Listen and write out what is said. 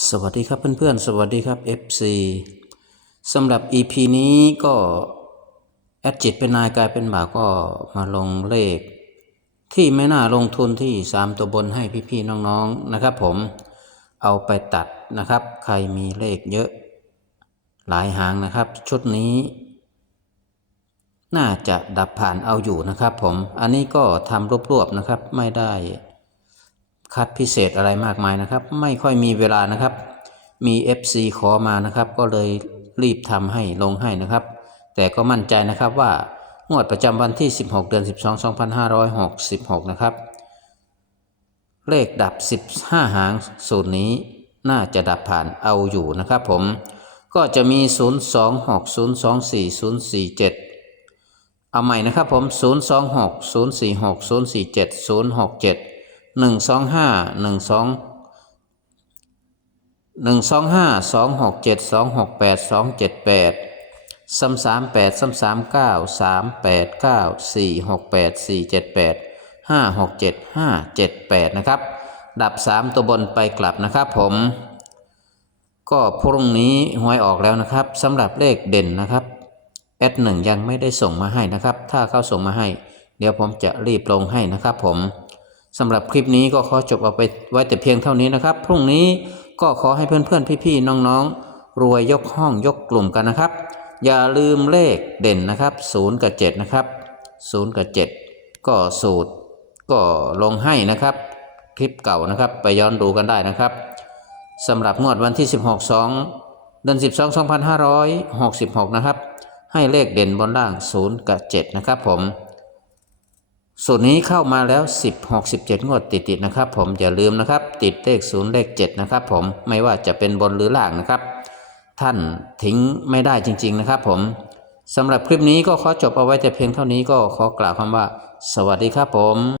สวัสดีครับเพื่อนๆ สวัสดีครับ FC สำหรับ EP นี้ก็แอดจิตเป็นนายกลายเป็นบ่าวก็มาลงเลข ที่ไม่น่าลงทุนที่ 3 ตัวบนให้พี่ๆน้องๆนะครับผมเอาไปตัดนะครับ ใครมีเลขเยอะ หลายหางนะครับ ชุดนี้ น่าจะดับผ่านเอาอยู่นะครับผมอันนี้ก็ทำรวบๆนะครับไม่ได้ คัดพิเศษอะไรมากมายนะครับ ไม่ค่อยมีเวลานะครับ มี FC ขอมานะครับ ก็เลยรีบทำให้ลงให้นะครับ แต่ก็มั่นใจนะครับว่างวดประจำวันที่ 16 เดือน 12 2566 นะครับ เลขดับ 15 หางสูตรนี้น่าจะดับผ่านเอาอยู่นะครับผมก็จะมี 026 024 047 เอาใหม่นะครับผม 026 046 047 067 หนึ่งสองห้าหนึ่งสองหนึ่งสองห้าสองหกเจ็ดสองหกแปดสองเจ็ดแปดซ้ำสามแปดซ้ำสามเก้าสามแปดเก้าสี่หกแปดสี่เจ็ดแปดห้าหกเจ็ดห้าเจ็ดแปดนะครับ ดับสามตัวบนไปกลับนะครับผม ก็พรุ่งนี้หวยออกแล้วนะครับสำหรับเลขเด่นนะครับแอดหนึ่งยังไม่ได้ส่งมาให้นะครับ ถ้าเขาส่งมาให้ เดี๋ยวผมจะรีบลงให้นะครับผม สำหรับคลิปนี้ก็ขอจบเอาไปไว้แต่เพียงเท่านี้นะครับ พรุ่งนี้ก็ขอให้เพื่อนๆพี่ๆน้องๆ รวยยกห้องยกกลุ่มกันนะครับ อย่าลืมเลขเด่นนะครับ 0 กับ 7 นะครับ 0 กับ 7 ก็สูตร ก็ลงให้นะครับ คลิปเก่านะครับไปย้อนดูกันได้นะครับสำหรับงวดวันที่ 16 2 เดือน 12 2566 นะครับ ให้เลขเด่นบนล่าง 0 กับ 7 นะครับผม สูตรนี้เข้ามาแล้ว16 17งวดติดๆนะครับ ผมอย่าลืมนะครับ ติดเลข0เลข7นะครับผมไม่ว่าจะเป็นบนหรือล่างนะครับ ท่านทิ้งไม่ได้จริง ๆนะครับ ผมสำหรับคลิปนี้ก็ขอจบเอาไว้แต่เพียงเท่านี้ก็ขอกล่าวคำว่า สวัสดีครับผม